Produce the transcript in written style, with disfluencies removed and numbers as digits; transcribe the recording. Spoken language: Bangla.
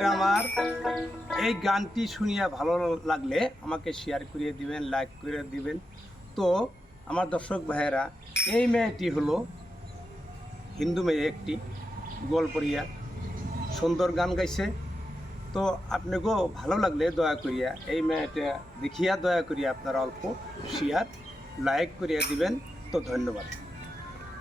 ভাইরা আমার, এই গানটি শুনিয়া ভালো লাগলে আমাকে শেয়ার করে দিবেন, লাইক করে দিবেন। তো আমার দর্শক ভাইয়েরা, এই মেয়েটি হলো হিন্দু মেয়ে, একটি গোয়ালপরিয়া, সুন্দর গান গাইছে। তো আপনাকেও ভালো লাগলে দয়া করিয়া এই মেয়েটা দেখিয়া দয়া করিয়া আপনারা অল্প শেয়ার লাইক করিয়া দিবেন। তো ধন্যবাদ।